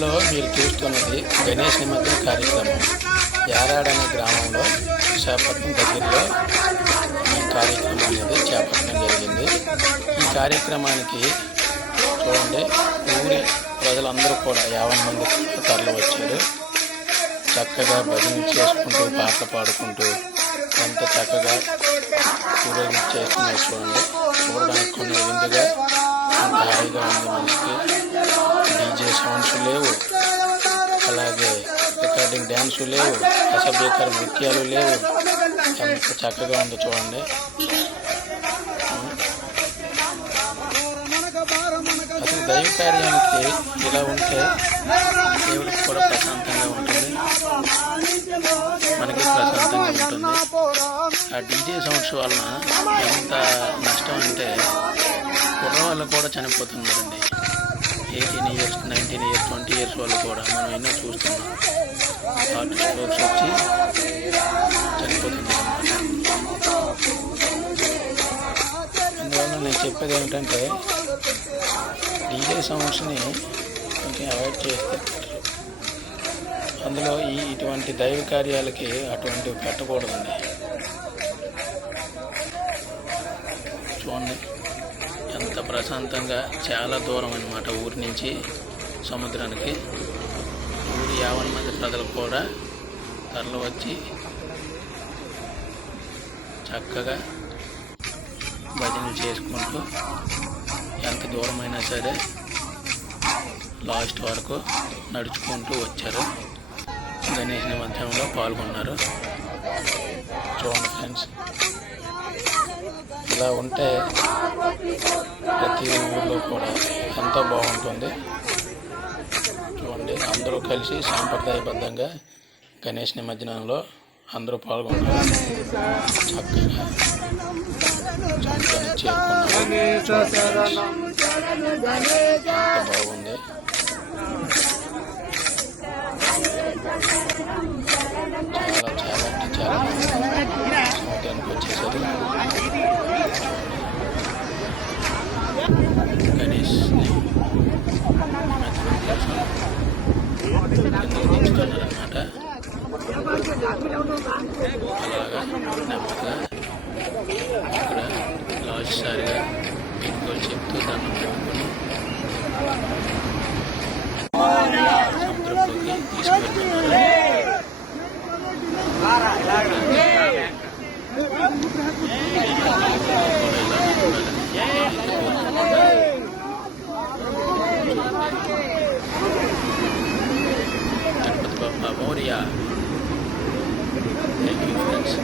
వీడియోలో మీరు చూస్తున్నది గణేష్ నిమజ్జన కార్యక్రమం. యారాడ్ అనే గ్రామంలో విశాఖపట్నం దగ్గరలో ఈ కార్యక్రమం అనేది చేపట్టడం జరిగింది. ఈ కార్యక్రమానికి చూడండి ఊరి ప్రజలందరూ కూడా 50 మంది తరలి వచ్చారు. చక్కగా భజన చేసుకుంటూ పాటలు పాడుకుంటూ ఎంత చక్కగా ఊరేగింపు చేస్తున్నారు చూడండి. చూడడానికి కొన్ని విందుగా అంత హాయిగా ఉంది. మనసుకి డీజే సౌండ్స్ లేవు, అలాగే రికార్డింగ్ డ్యాన్సు లేవు, అసభ్యకర నృత్యాలు లేవు. ఎంత చక్కగా ఉంది చూడండి. అసలు దైవ కార్యానికి ఇలా ఉంటే దేవుడికి కూడా ప్రశాంతంగా ఉంటుంది, మనకి ప్రశాంతంగా ఉంటుంది. ఆ డీజే సౌండ్స్ వలన ఎంత నష్టం అంటే కుర్రవాళ్ళు కూడా చనిపోతున్నారండి. 18 ఇయర్స్ 19 ఇయర్స్ 20 ఇయర్స్ వాళ్ళు కూడా మనం ఎన్నో చూస్తున్నాం. హార్ట్ స్ట్రోక్స్ వచ్చి చనిపోతున్నారు అన్నమాట. అందువల్ల నేను చెప్పేది ఏమిటంటే డీజే సౌండ్స్ని కొంచెం అవాయిడ్ చేస్తే అందులో ఇటువంటి దైవ కార్యాలకి అటువంటివి పెట్టకూడదండి. చూడండి ఎంత ప్రశాంతంగా, చాలా దూరం అన్నమాట ఊరి నుంచి సముద్రానికి. ఊరి 50 మంది ప్రజలు కూడా తరలి వచ్చి చక్కగా భజనలు చేసుకుంటూ ఎంత దూరమైనా సరే లాస్ట్ వరకు నడుచుకుంటూ వచ్చారు. గణేష్ నిమజ్జనంలో పాల్గొన్నారు. చూడండి ఫ్రెండ్స్, ఇలా ఉంటే ప్రతి ఊళ్ళో కూడా ఎంతో బాగుంటుంది. చూడండి అందరూ కలిసి సాంప్రదాయబద్ధంగా గణేష్ నిమజ్జనంలో అందరూ పాల్గొన్నారు. చక్కగా చక్కని చేరుకున్నారు. ఎంత బాగుంది. చాలా సముద్రానికి వచ్చేసారు. గణేష్ని దించుతున్నారన్నమాట. అలాగా నెమ్మదిగా ఇక్కడ లాస్ట్సారిగా ఇంకోటి చెప్తూ దండం పెట్టుకుని సముద్రంలోకి తీసుకువెళ్తున్నారు. Ganpati Bappa Morya. Thank you friends.